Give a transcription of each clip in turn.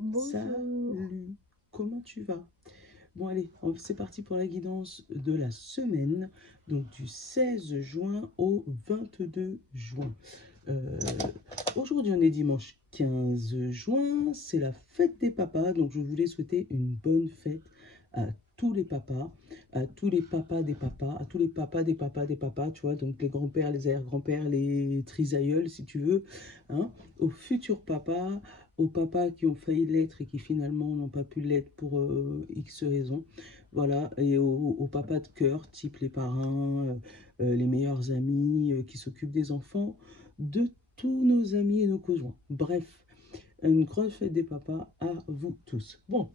Bonjour. Salut, comment tu vas? Bon allez, c'est parti pour la guidance de la semaine, donc du 16 juin au 22 juin. Euh, Aujourd'hui on est dimanche 15 juin, c'est la fête des papas, donc je voulais souhaiter une bonne fête à tous les papas, à tous les papas des papas, à tous les papas des papas des papas, tu vois, donc les grands-pères, les arrière-grands-pères, les trisaïeuls si tu veux, hein, aux futurs papas, aux papas qui ont failli l'être et qui finalement n'ont pas pu l'être pour X raisons. Voilà, et aux papas de cœur, type les parrains, les meilleurs amis qui s'occupent des enfants, de tous nos amis et nos conjoints. Bref, une grande fête des papas à vous tous. Bon,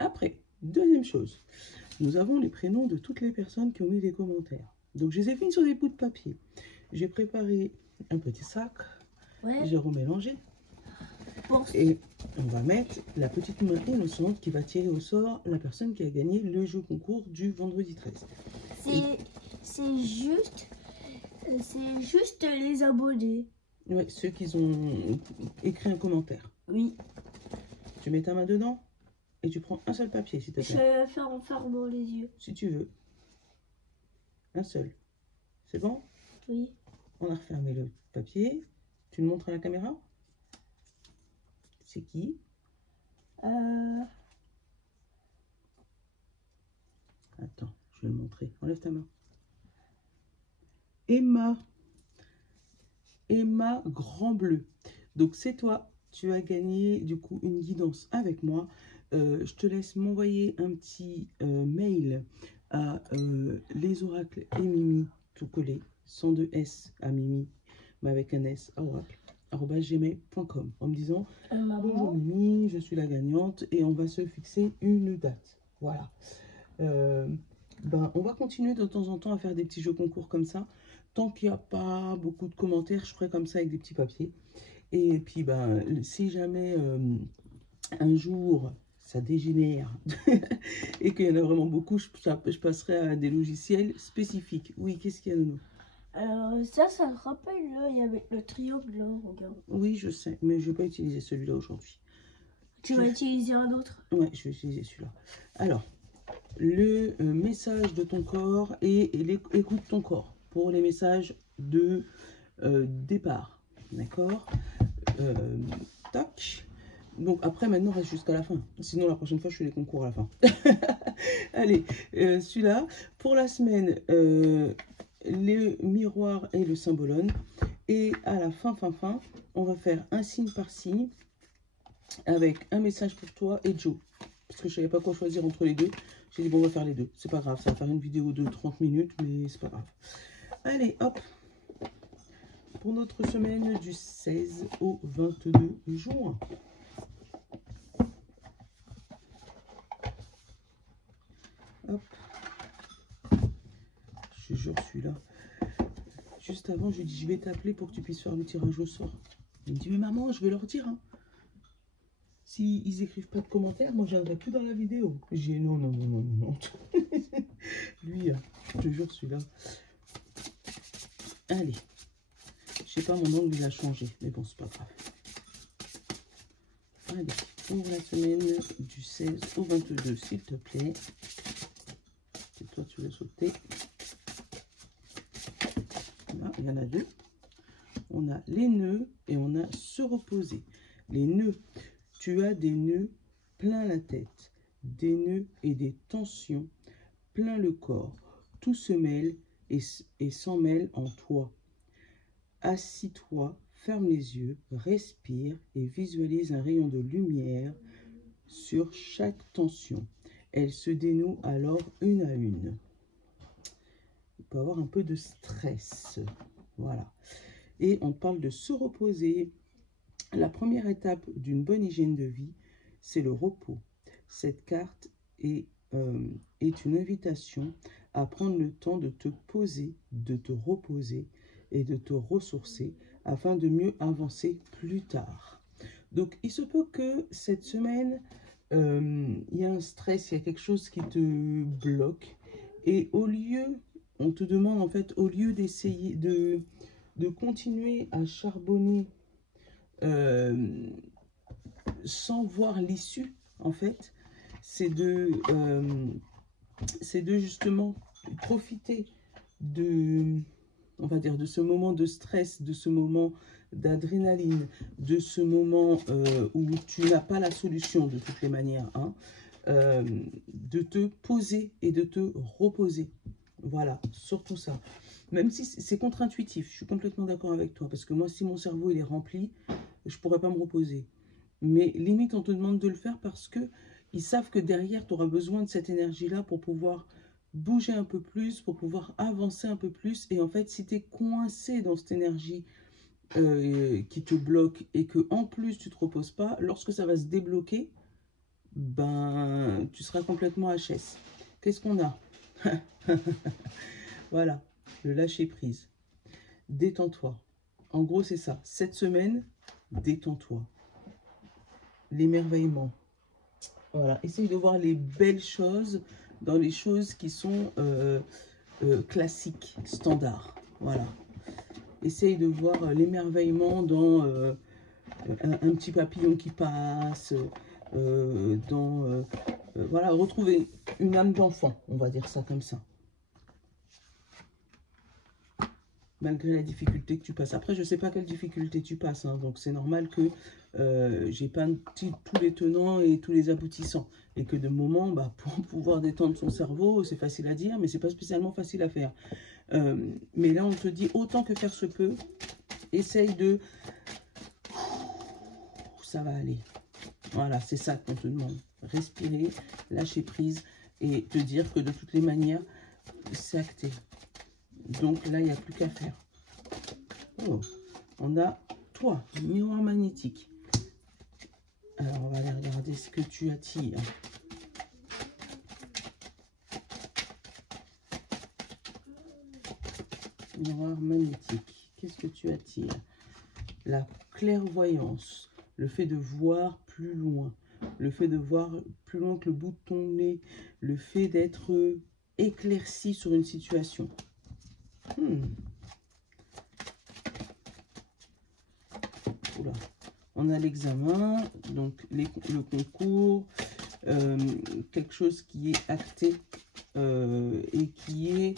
après, deuxième chose, nous avons les prénoms de toutes les personnes qui ont mis des commentaires. Donc, je les ai mis sur des bouts de papier. J'ai préparé un petit sac, Ouais. j'ai remélangé. Bon. Et on va mettre la petite main innocente qui va tirer au sort la personne qui a gagné le jeu concours du vendredi 13. C'est juste les abonnés. Ouais, ceux qui ont écrit un commentaire. Oui. Tu mets ta main dedans et tu prends un seul papier, s'il te Je plaît. vais faire en fermant les yeux. Si tu veux. Un seul. C'est bon? Oui. On a refermé le papier. Tu le montres à la caméra? C'est qui? Attends, je vais le montrer. Enlève ta main. Emma. Emma Grand Bleu. Donc c'est toi. Tu as gagné du coup une guidance avec moi. Je te laisse m'envoyer un petit mail à les oracles et Mimi, tout collé, sans de S à Mimi, mais avec un S à oracle, @gmail.com, en me disant bonjour Mimi, je suis la gagnante et on va se fixer une date. Voilà. On va continuer de temps en temps à faire des petits jeux concours comme ça. Tant qu'il n'y a pas beaucoup de commentaires, je ferai comme ça avec des petits papiers. Et puis, si jamais un jour ça dégénère et qu'il y en a vraiment beaucoup, je passerai à des logiciels spécifiques. Oui, qu'est-ce qu'il y a, Nono? Alors ça se rappelle l'œil avec le triangle là, regarde. Oui, je sais, mais je ne vais pas utiliser celui-là aujourd'hui. Tu vas utiliser un autre? Ouais, je vais utiliser celui-là. Alors, le message de ton corps et écoute ton corps pour les messages de départ. D'accord? Tac. Donc après, maintenant, reste jusqu'à la fin. Sinon, la prochaine fois, je fais les concours à la fin. Allez, celui-là. Pour la semaine, le miroir et le symbolone. Et à la fin, on va faire un signe par signe avec un message pour toi et Joe. Parce que je ne savais pas quoi choisir entre les deux. J'ai dit, bon, on va faire les deux. C'est pas grave, ça va faire une vidéo de 30 minutes, mais c'est pas grave. Allez, hop. Pour notre semaine du 16 au 22 juin. Hop. Je jure, celui-là. Juste avant, je lui dis, je vais t'appeler pour que tu puisses faire le tirage au sort. Il me dit, mais maman, je vais leur dire. Hein. S'ils écrivent pas de commentaires, moi, je viendrai plus dans la vidéo. J'ai dit, non, non, non, non, non. Lui, je te jure, celui-là. Allez. Je sais pas, mon angle, il a changé. Mais bon, c'est pas grave. Allez, pour la semaine du 16 au 22, s'il te plaît. Et toi, tu veux sauter. Là, il y en a deux. On a les nœuds et on a se reposer. Les nœuds, tu as des nœuds plein la tête, des nœuds et des tensions plein le corps. Tout se mêle et s'en mêle en toi. Assis-toi, ferme les yeux, respire et visualise un rayon de lumière sur chaque tension. Elle se dénoue alors une à une. Il peut y avoir un peu de stress. Voilà. Et on parle de se reposer. La première étape d'une bonne hygiène de vie, c'est le repos. Cette carte est une invitation à prendre le temps de te poser, de te reposer et de te ressourcer afin de mieux avancer plus tard. Donc, il se peut que cette semaine, il y a un stress, il y a quelque chose qui te bloque. Et au lieu, on te demande en fait, au lieu d'essayer de continuer à charbonner sans voir l'issue, en fait, c'est de justement profiter de, on va dire, de ce moment de stress, de ce moment d'adrénaline, de ce moment où tu n'as pas la solution de toutes les manières, hein, de te poser et de te reposer. Voilà, surtout ça. Même si c'est contre-intuitif, je suis complètement d'accord avec toi, parce que moi, si mon cerveau il est rempli, je ne pourrais pas me reposer. Mais limite, on te demande de le faire parce que ils savent que derrière, tu auras besoin de cette énergie-là pour pouvoir bouger un peu plus, pour pouvoir avancer un peu plus. Et en fait, si tu es coincé dans cette énergie qui te bloque et que en plus tu ne te reposes pas, lorsque ça va se débloquer, ben, tu seras complètement HS. Qu'est-ce qu'on a? Voilà, le lâcher prise. Détends-toi. En gros, c'est ça. Cette semaine, détends-toi. L'émerveillement. Voilà, essaye de voir les belles choses dans les choses qui sont classiques, standards. Voilà. Essaye de voir l'émerveillement dans un petit papillon qui passe, voilà, retrouver une âme d'enfant, on va dire ça comme ça. Malgré la difficulté que tu passes. Après, je ne sais pas quelle difficulté tu passes, hein, donc c'est normal que j'ai pas tous les tenants et tous les aboutissants. Et que de moment, bah, pour pouvoir détendre son cerveau, c'est facile à dire, mais c'est pas spécialement facile à faire. Mais là, on te dit, autant que faire se peut, essaye de... Ça va aller. Voilà, c'est ça qu'on te demande. Respirer, lâcher prise et te dire que de toutes les manières, c'est acté. Donc là, il n'y a plus qu'à faire. Oh, on a toi, miroir magnétique. Alors, on va aller regarder ce que tu attires. Miroir magnétique. Qu'est-ce que tu attires? La clairvoyance. Le fait de voir plus loin. Le fait de voir plus loin que le bout de ton nez. Le fait d'être éclairci sur une situation. Oula. On a l'examen, donc le concours, quelque chose qui est acté et qui est...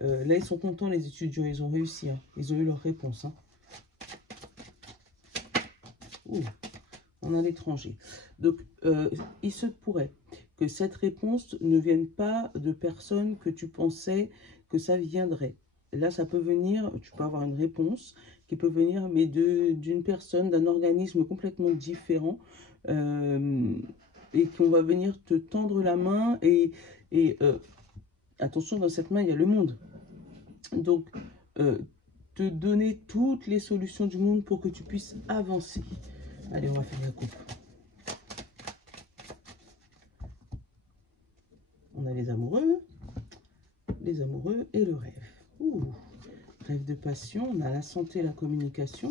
là, ils sont contents, les étudiants, ils ont réussi, hein. Ils ont eu leur réponse. Hein. Ouh, on a l'étranger. Donc, il se pourrait que cette réponse ne vienne pas de personnes que tu pensais que ça viendrait. Là, ça peut venir, tu peux avoir une réponse qui peut venir, mais d'une personne, d'un organisme complètement différent, et qu'on va venir te tendre la main, et attention, dans cette main, il y a le monde. Donc, te donner toutes les solutions du monde pour que tu puisses avancer. Allez, on va faire la coupe. On a les amoureux et le rêve. Ouh. Rêve de passion, on a la santé et la communication.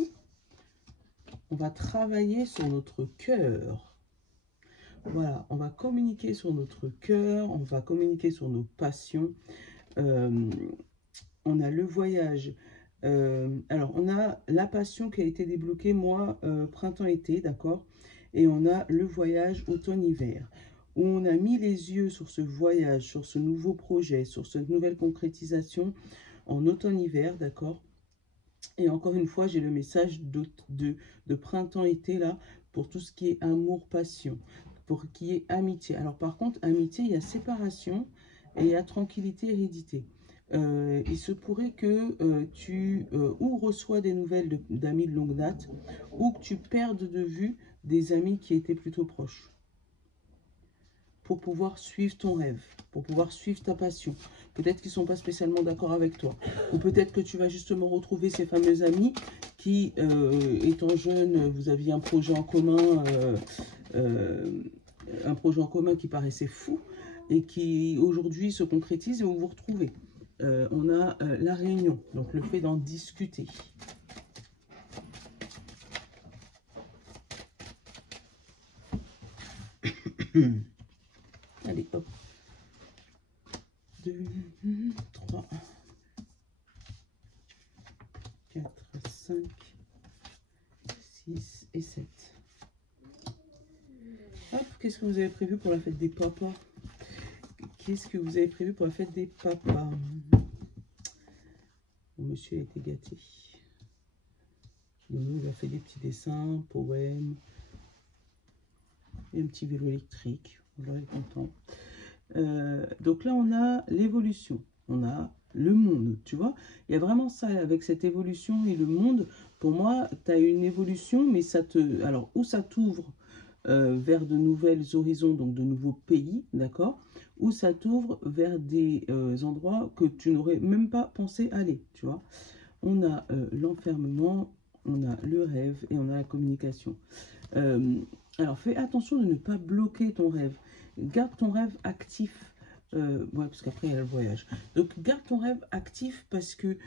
On va travailler sur notre cœur. Voilà, on va communiquer sur notre cœur, on va communiquer sur nos passions. On a le voyage. Alors, on a la passion qui a été débloquée, moi, printemps-été, d'accord? Et on a le voyage automne-hiver. Où on a mis les yeux sur ce voyage, sur ce nouveau projet, sur cette nouvelle concrétisation en automne-hiver, d'accord? Et encore une fois, j'ai le message de printemps-été là, pour tout ce qui est amour, passion, pour qui est amitié. Alors par contre, amitié, il y a séparation et il y a tranquillité, hérédité. Il se pourrait que tu ou reçois des nouvelles d'amis de longue date, ou que tu perdes de vue des amis qui étaient plutôt proches, pour pouvoir suivre ton rêve, pour pouvoir suivre ta passion. Peut-être qu'ils ne sont pas spécialement d'accord avec toi. Ou peut-être que tu vas justement retrouver ces fameux amis qui, étant jeune, vous aviez un projet en commun, qui paraissait fou et qui aujourd'hui se concrétise et où vous vous retrouvez. On a la réunion, donc le fait d'en discuter. Allez, hop. 2, 3, 4, 5, 6 et 7. qu'est-ce que vous avez prévu pour la fête des papas? Qu'est-ce que vous avez prévu pour la fête des papas? Monsieur a été gâté. Donc, il a fait des petits dessins, poèmes, et un petit vélo électrique. Voilà, il est content. Donc là, on a l'évolution. On a le monde, tu vois. Il y a vraiment ça avec cette évolution et le monde. Pour moi, tu as une évolution, mais ça te... Alors, où ça t'ouvre vers de nouvelles horizons, donc de nouveaux pays, d'accord? Ou ça t'ouvre vers des endroits que tu n'aurais même pas pensé aller, tu vois. On a l'enfermement, on a le rêve et on a la communication. Alors, fais attention de ne pas bloquer ton rêve. Garde ton rêve actif. Ouais, parce qu'après, il y a le voyage. Donc, garde ton rêve actif parce que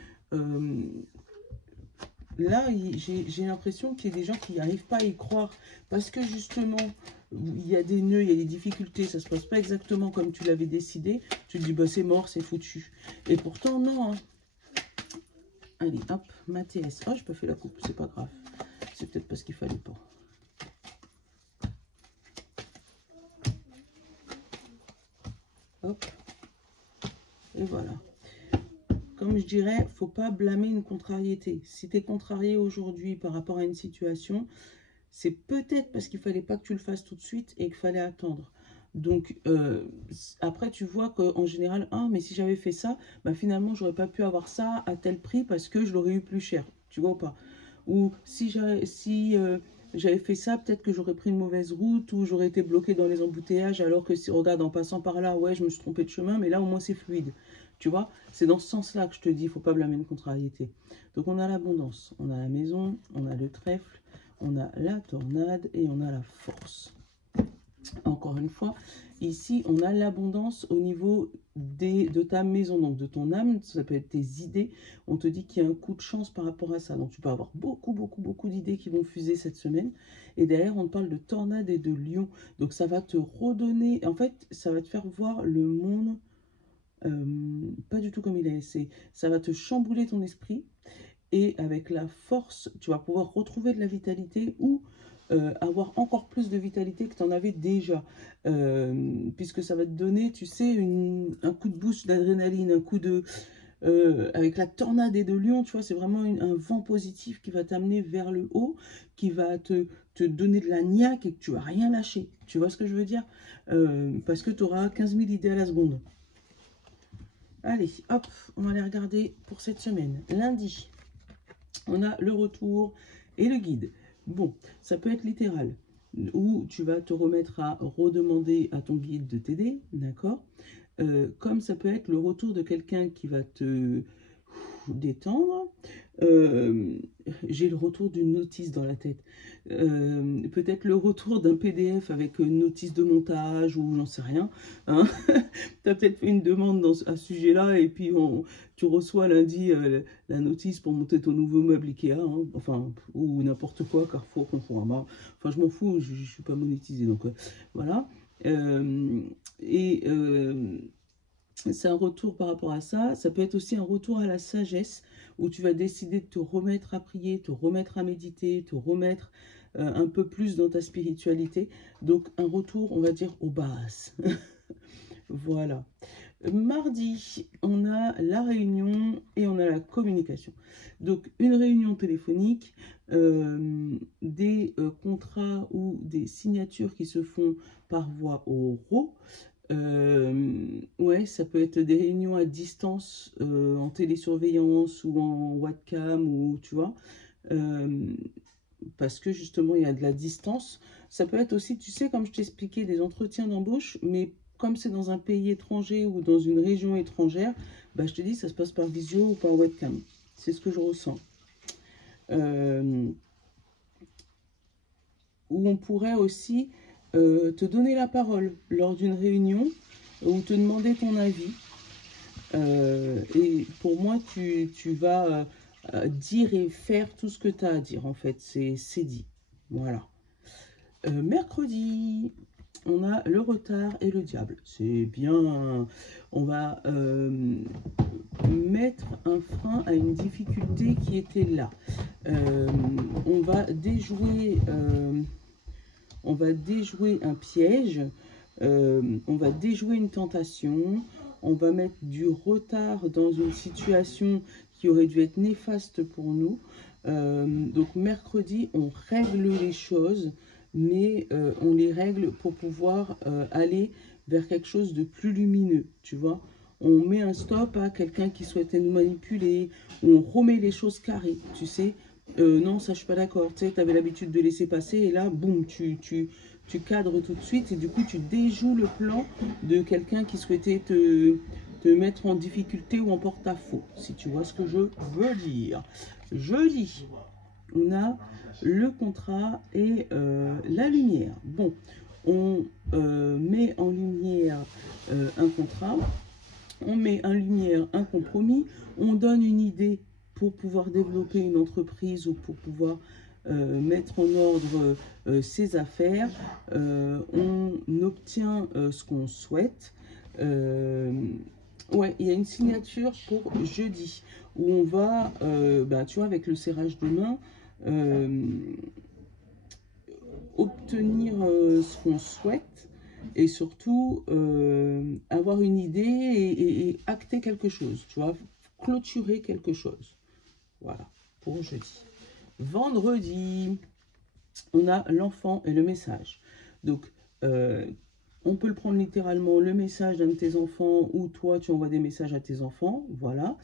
là, j'ai l'impression qu'il y a des gens qui n'arrivent pas à y croire. Parce que justement, il y a des nœuds, il y a des difficultés. Ça ne se passe pas exactement comme tu l'avais décidé. Tu te dis, bah, c'est mort, c'est foutu. Et pourtant, non. Hein. Allez, hop, ma TS. Oh, je peux faire la coupe, c'est pas grave. C'est peut-être parce qu'il fallait pas. Hop. Et voilà. Comme je dirais, faut pas blâmer une contrariété. Si tu es contrarié aujourd'hui par rapport à une situation, c'est peut-être parce qu'il fallait pas que tu le fasses tout de suite et qu'il fallait attendre. Donc, après, tu vois qu'en général, ah, mais si j'avais fait ça, bah, finalement, j'aurais pas pu avoir ça à tel prix parce que je l'aurais eu plus cher. Tu vois ou pas? Ou si j'avais fait ça, peut-être que j'aurais pris une mauvaise route ou j'aurais été bloqué dans les embouteillages alors que, si, regarde, en passant par là, ouais, je me suis trompé de chemin, mais là, au moins, c'est fluide. Tu vois? C'est dans ce sens-là que je te dis, il ne faut pas blâmer une contrariété. Donc, on a l'abondance, on a la maison, on a le trèfle, on a la tornade et on a la force. Encore une fois, ici, on a l'abondance au niveau de ta maison, donc de ton âme, ça peut être tes idées. On te dit qu'il y a un coup de chance par rapport à ça. Donc, tu peux avoir beaucoup d'idées qui vont fuser cette semaine. Et derrière, on te parle de tornade et de lion. Donc, ça va te redonner... En fait, ça va te faire voir le monde pas du tout comme il est. Ça va te chambouler ton esprit. Et avec la force, tu vas pouvoir retrouver de la vitalité ou... avoir encore plus de vitalité que tu en avais déjà. Puisque ça va te donner, tu sais, un coup de boost d'adrénaline, un coup de... avec la tornade et de lion, tu vois, c'est vraiment un vent positif qui va t'amener vers le haut, qui va te donner de la niaque et que tu vas rien lâcher. Tu vois ce que je veux dire? Parce que tu auras 15 000 idées à la seconde. Allez, hop, on va les regarder pour cette semaine. Lundi, on a le retour et le guide. Bon, ça peut être littéral, où tu vas te remettre à redemander à ton guide de t'aider, d'accord? Comme ça peut être le retour de quelqu'un qui va te détendre. J'ai le retour d'une notice dans la tête. Peut-être le retour d'un PDF avec une notice de montage ou j'en sais rien. Hein. Tu as peut-être fait une demande à ce sujet-là et puis tu reçois lundi la notice pour monter ton nouveau meuble Ikea. Hein. Enfin, ou n'importe quoi, Carrefour, Conforama. Enfin, je m'en fous, je ne suis pas monétisée. Donc, voilà. C'est un retour par rapport à ça. Ça peut être aussi un retour à la sagesse où tu vas décider de te remettre à prier, te remettre à méditer, te remettre un peu plus dans ta spiritualité. Donc, un retour, on va dire, aux bases. Voilà. Mardi, on a la réunion et on a la communication. Donc, une réunion téléphonique, des contrats ou des signatures qui se font par voie oraux. Ouais, ça peut être des réunions à distance, en télésurveillance ou en webcam, ou tu vois, parce que justement il y a de la distance. Ça peut être aussi, tu sais, comme je t'expliquais, des entretiens d'embauche, mais comme c'est dans un pays étranger ou dans une région étrangère, bah, je te dis, ça se passe par visio ou par webcam. C'est ce que je ressens. Où on pourrait aussi te donner la parole lors d'une réunion ou te demander ton avis. Et pour moi, tu vas dire et faire tout ce que tu as à dire, en fait. C'est dit. Voilà. Mercredi, on a le retard et le diable. C'est bien. On va mettre un frein à une difficulté qui était là. On va déjouer... on va déjouer un piège, on va déjouer une tentation, on va mettre du retard dans une situation qui aurait dû être néfaste pour nous. Donc mercredi, on règle les choses, mais on les règle pour pouvoir aller vers quelque chose de plus lumineux, tu vois. On met un stop à quelqu'un qui souhaitait nous manipuler, on remet les choses carrées, tu sais. Non, ça je suis pas d'accord, tu sais, tu avais l'habitude de laisser passer et là, boum, tu cadres tout de suite et du coup tu déjoues le plan de quelqu'un qui souhaitait te mettre en difficulté ou en porte-à-faux, si tu vois ce que je veux dire. Je lis. On a le contrat et la lumière. Bon, on met en lumière un contrat, on met en lumière un compromis, on donne une idée pour pouvoir développer une entreprise ou pour pouvoir mettre en ordre ses affaires, on obtient ce qu'on souhaite. Ouais, il y a une signature pour jeudi où on va, tu vois, avec le serrage de main, obtenir ce qu'on souhaite et surtout avoir une idée et acter quelque chose, tu vois, clôturer quelque chose. Voilà, pour jeudi. Vendredi, on a l'enfant et le message. Donc, on peut le prendre littéralement, le message d'un de tes enfants, ou toi, tu envoies des messages à tes enfants, voilà.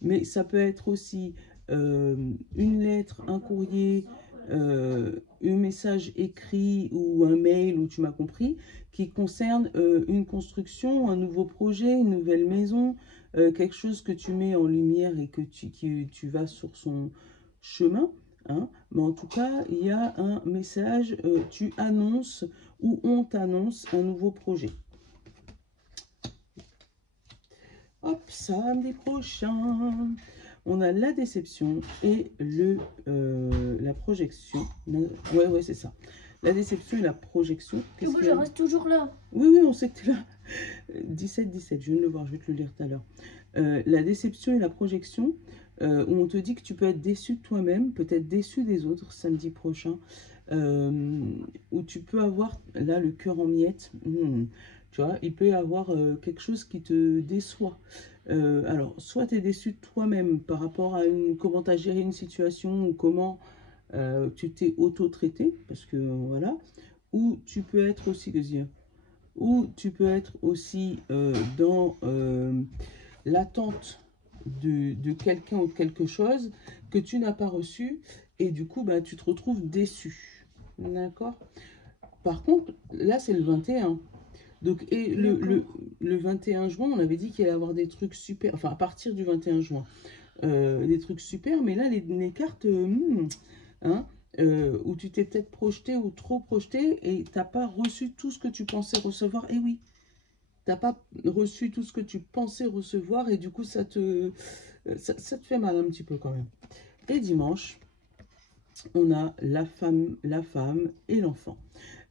Mais ça peut être aussi une lettre, un courrier, un message écrit ou un mail, ou tu m'as compris, qui concerne une construction, un nouveau projet, une nouvelle maison, quelque chose que tu mets en lumière et que tu vas sur son chemin. Hein. Mais en tout cas, il y a un message, tu annonces ou on t'annonce un nouveau projet. Hop, samedi prochain, on a la déception et la projection. Ouais, c'est ça. La déception et la projection. Et moi, je reste toujours là. Oui, on sait que tu es là. 17, je viens de le voir, je vais te le lire tout à l'heure. La déception et la projection, où on te dit que tu peux être déçu de toi-même, peut-être déçu des autres samedi prochain, où tu peux avoir, là, le cœur en miettes. Tu vois, il peut y avoir quelque chose qui te déçoit. Alors, soit tu es déçu de toi-même par rapport à comment tu as géré une situation ou comment tu t'es auto-traité, parce que voilà, ou tu peux être aussi, dans l'attente de quelqu'un ou de quelque chose que tu n'as pas reçu et du coup, tu te retrouves déçu. D'accord? Par contre, là, c'est le 21. Donc, et le 21 juin, on avait dit qu'il allait y avoir des trucs super, enfin, à partir du 21 juin, des trucs super, mais là, les cartes, où tu t'es peut-être projeté ou trop projeté et tu n'as pas reçu tout ce que tu pensais recevoir. Et oui, tu n'as pas reçu tout ce que tu pensais recevoir et du coup, ça te fait mal un petit peu quand même. Et dimanche, on a la femme et l'enfant.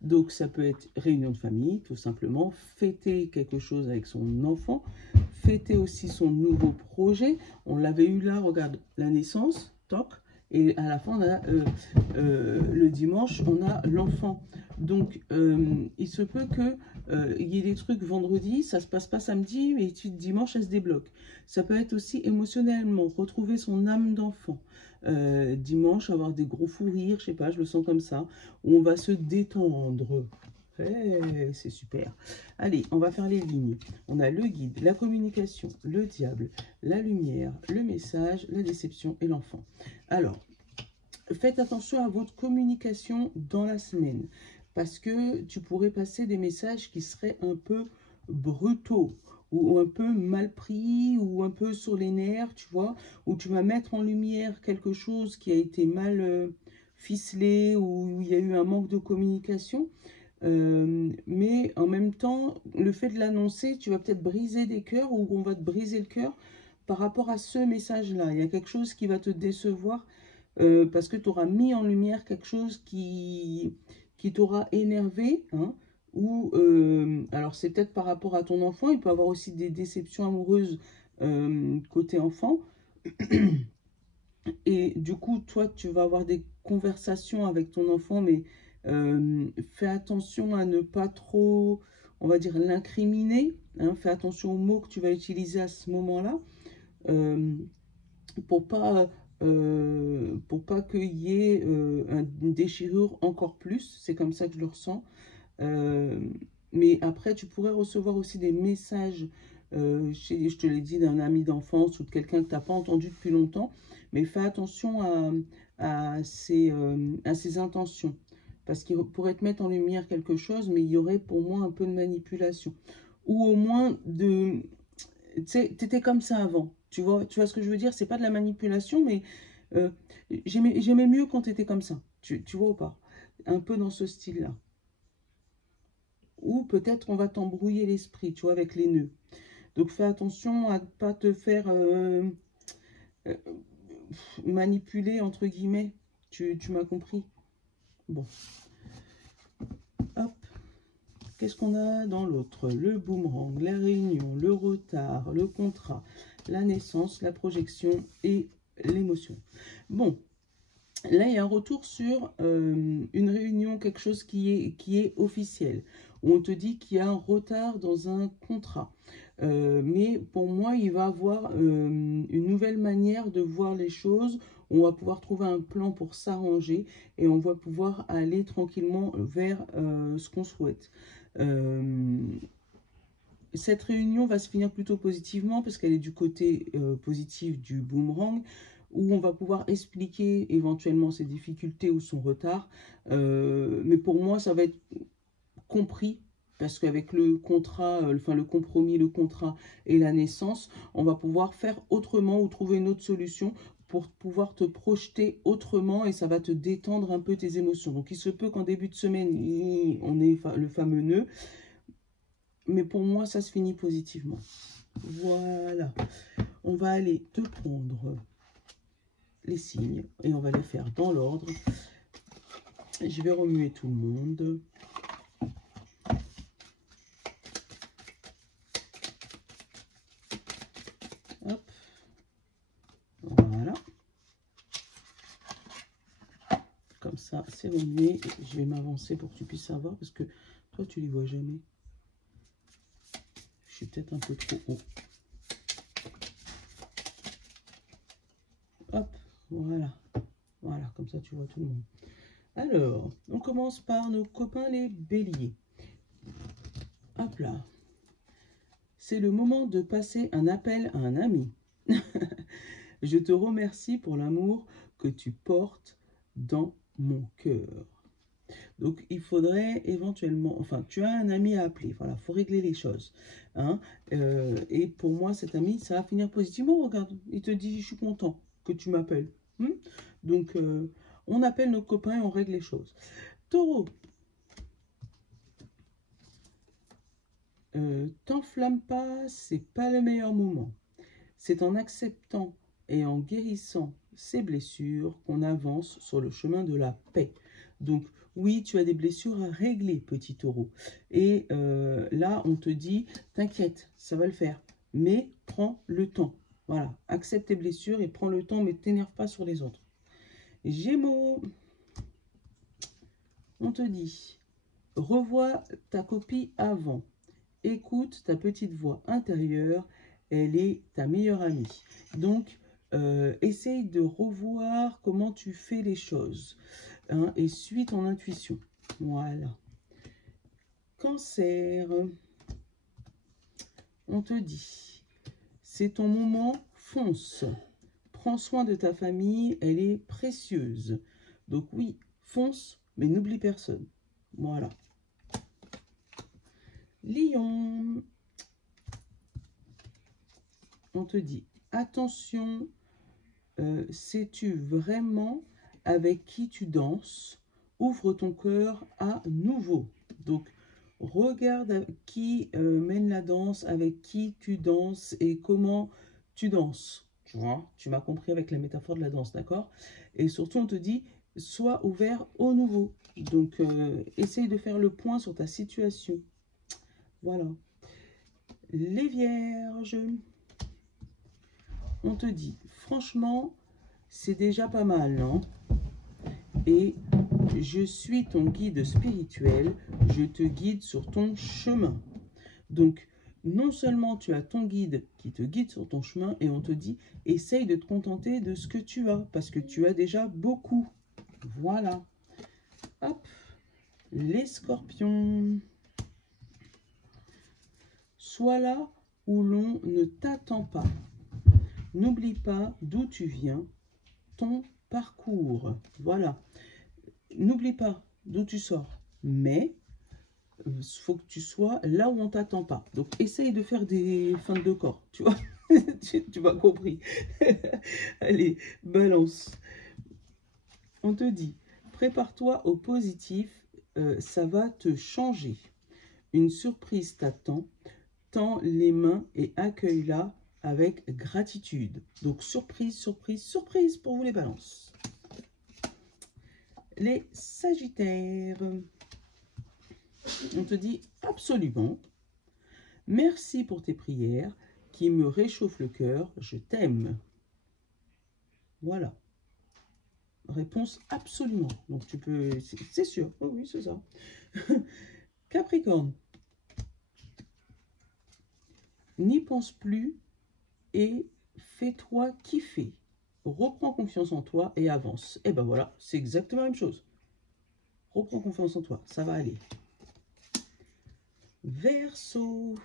Donc, ça peut être réunion de famille, tout simplement, fêter quelque chose avec son enfant, fêter aussi son nouveau projet. On l'avait eu là, regarde, la naissance, toc, et à la fin, on a, le dimanche, on a l'enfant. Donc, il se peut qu'il y ait des trucs vendredi, ça se passe pas samedi, mais dimanche, ça se débloque. Ça peut être aussi émotionnellement, retrouver son âme d'enfant. Dimanche, avoir des gros fous rires, je sais pas, je le sens comme ça, où on va se détendre. Hey, c'est super. Allez, on va faire les lignes. On a le guide, la communication, le diable, la lumière, le message, la déception et l'enfant. Alors, faites attention à votre communication dans la semaine, parce que tu pourrais passer des messages qui seraient un peu brutaux, ou un peu mal pris, ou un peu sur les nerfs, tu vois, où tu vas mettre en lumière quelque chose qui a été mal ficelé, ou il y a eu un manque de communication. Mais en même temps, le fait de l'annoncer, tu vas peut-être briser des cœurs, ou on va te briser le cœur par rapport à ce message-là. Il y a quelque chose qui va te décevoir, parce que tu auras mis en lumière quelque chose qui t'aura énervé, hein, ou alors c'est peut-être par rapport à ton enfant, il peut y avoir aussi des déceptions amoureuses côté enfant, et du coup, toi, tu vas avoir des conversations avec ton enfant, mais Fais attention à ne pas trop, on va dire, l'incriminer. Hein, fais attention aux mots que tu vas utiliser à ce moment-là. Pour pas qu'il y ait une déchirure encore plus. C'est comme ça que je le ressens. Mais après, tu pourrais recevoir aussi des messages, je te l'ai dit, d'un ami d'enfance ou de quelqu'un que tu n'as pas entendu depuis longtemps. Mais fais attention à ces intentions. Parce qu'il pourrait te mettre en lumière quelque chose, mais il y aurait pour moi un peu de manipulation. Ou au moins de... Tu sais, tu étais comme ça avant. Tu vois ce que je veux dire? C'est pas de la manipulation, mais j'aimais mieux quand tu étais comme ça. Tu vois ou pas? Un peu dans ce style-là. Ou peut-être on va t'embrouiller l'esprit, tu vois, avec les nœuds. Donc fais attention à ne pas te faire manipuler, entre guillemets. Tu m'as compris? Bon. Hop. Qu'est-ce qu'on a dans l'autre? Le boomerang, la réunion, le retard, le contrat, la naissance, la projection et l'émotion. Bon, là, il y a un retour sur une réunion, quelque chose qui est officiel, où on te dit qu'il y a un retard dans un contrat. Mais pour moi, il va y avoir une nouvelle manière de voir les choses. On va pouvoir trouver un plan pour s'arranger et on va pouvoir aller tranquillement vers ce qu'on souhaite. Cette réunion va se finir plutôt positivement parce qu'elle est du côté positif du boomerang, où on va pouvoir expliquer éventuellement ses difficultés ou son retard. Mais pour moi, ça va être compris parce qu'avec le contrat, le compromis, le contrat et la naissance, on va pouvoir faire autrement ou trouver une autre solution pour pouvoir te projeter autrement et ça va te détendre un peu tes émotions. Donc, il se peut qu'en début de semaine, on ait le fameux nœud. Mais pour moi, ça se finit positivement. Voilà. On va aller te prendre les signes et on va les faire dans l'ordre. Je vais remuer tout le monde. Hop. Voilà. Comme ça, c'est remué. Je vais m'avancer pour que tu puisses savoir parce que toi, tu les vois jamais. Je suis peut-être un peu trop haut. Hop, voilà. Voilà, comme ça, tu vois tout le monde. Alors, on commence par nos copains les béliers. Hop là. C'est le moment de passer un appel à un ami. Je te remercie pour l'amour que tu portes dans mon cœur. Donc, il faudrait éventuellement... Enfin, tu as un ami à appeler. Voilà, il faut régler les choses. Hein. Et pour moi, cet ami, ça va finir positivement. Regarde, il te dit, je suis content que tu m'appelles. Donc, on appelle nos copains et on règle les choses. Taureau. T'enflamme pas, c'est pas le meilleur moment. C'est en acceptant et en guérissant ces blessures qu'on avance sur le chemin de la paix. Donc, oui, tu as des blessures à régler, petit taureau. Et là, on te dit, t'inquiète, ça va le faire. Mais prends le temps. Voilà, accepte tes blessures et prends le temps, mais t'énerve pas sur les autres. Gémeaux, on te dit, revois ta copie avant. Écoute ta petite voix intérieure, elle est ta meilleure amie. Donc, essaye de revoir comment tu fais les choses. Hein, et suis ton intuition. Voilà. Cancer, on te dit, c'est ton moment, fonce. Prends soin de ta famille, elle est précieuse. Donc oui, fonce, mais n'oublie personne. Voilà. Lion, on te dit, attention, sais-tu vraiment avec qui tu danses? Ouvre ton cœur à nouveau. Donc, regarde qui mène la danse, avec qui tu danses et comment tu danses. Tu vois, tu m'as compris avec la métaphore de la danse, d'accord? Et surtout, on te dit, sois ouvert au nouveau. Donc, essaye de faire le point sur ta situation. Voilà. Les vierges, on te dit, franchement, c'est déjà pas mal, non? Et je suis ton guide spirituel, je te guide sur ton chemin. Donc, non seulement tu as ton guide qui te guide sur ton chemin et on te dit, essaye de te contenter de ce que tu as, parce que tu as déjà beaucoup. Voilà. Hop, les scorpions. Sois là où l'on ne t'attend pas. N'oublie pas d'où tu viens, ton parcours. Voilà. N'oublie pas d'où tu sors, mais il faut que tu sois là où on ne t'attend pas. Donc, essaye de faire des feintes de corps, tu vois. Tu m'as compris. Allez, balance. On te dit, prépare-toi au positif, ça va te changer. Une surprise t'attend, tends les mains et accueille-la avec gratitude. Donc, surprise, surprise, surprise pour vous les balances. Les sagittaires. On te dit absolument. Merci pour tes prières qui me réchauffent le cœur. Je t'aime. Voilà. Réponse absolument. Donc tu peux, c'est sûr. Oh oui, c'est ça. Capricorne. N'y pense plus et fais-toi kiffer. Reprends confiance en toi et avance. Et ben voilà, c'est exactement la même chose. Reprends confiance en toi, ça va aller. Verseau.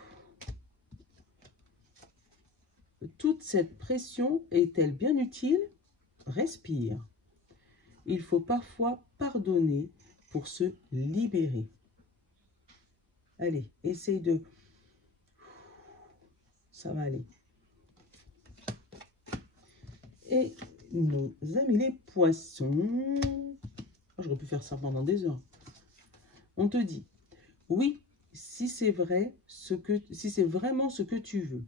Toute cette pression est-elle bien utile? Respire. Il faut parfois pardonner pour se libérer. Allez, essaye de... Ça va aller. Et nos amis les poissons... Oh, j'aurais pu faire ça pendant des heures. On te dit, oui, si c'est vrai, si c'est vraiment ce que tu veux.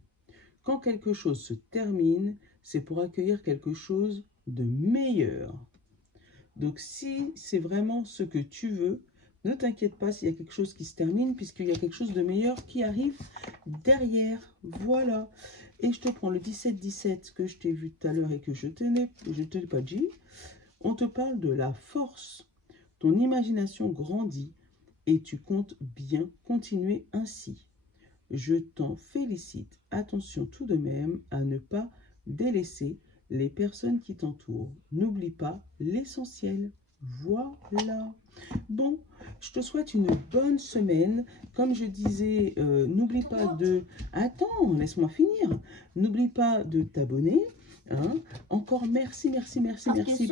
Quand quelque chose se termine, c'est pour accueillir quelque chose de meilleur. Donc, si c'est vraiment ce que tu veux, ne t'inquiète pas s'il y a quelque chose qui se termine, puisqu'il y a quelque chose de meilleur qui arrive derrière. Voilà. Et je te prends le 17-17 que je t'ai vu tout à l'heure et que je te l'ai pas dit. On te parle de la force. Ton imagination grandit et tu comptes bien continuer ainsi. Je t'en félicite. Attention tout de même à ne pas délaisser les personnes qui t'entourent. N'oublie pas l'essentiel. Voilà. Bon, je te souhaite une bonne semaine. Comme je disais, n'oublie pas de... Attends, laisse-moi finir. N'oublie pas de t'abonner. Hein. Encore merci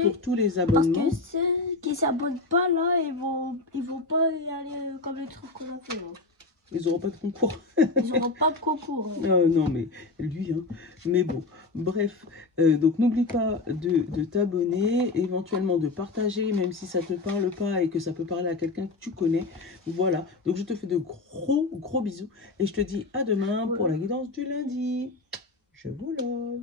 pour tous les abonnements. Parce que ceux qui ne s'abonnent pas là, ils vont pas y aller comme le truc qu'on a fait là. Ils n'auront pas de concours. Ils n'auront pas de concours. Non, mais lui, hein. Mais bon, bref. Donc, n'oublie pas de t'abonner, éventuellement de partager, même si ça ne te parle pas et que ça peut parler à quelqu'un que tu connais. Voilà. Donc, je te fais de gros bisous. Et je te dis à demain pour la guidance du lundi. Je vous love.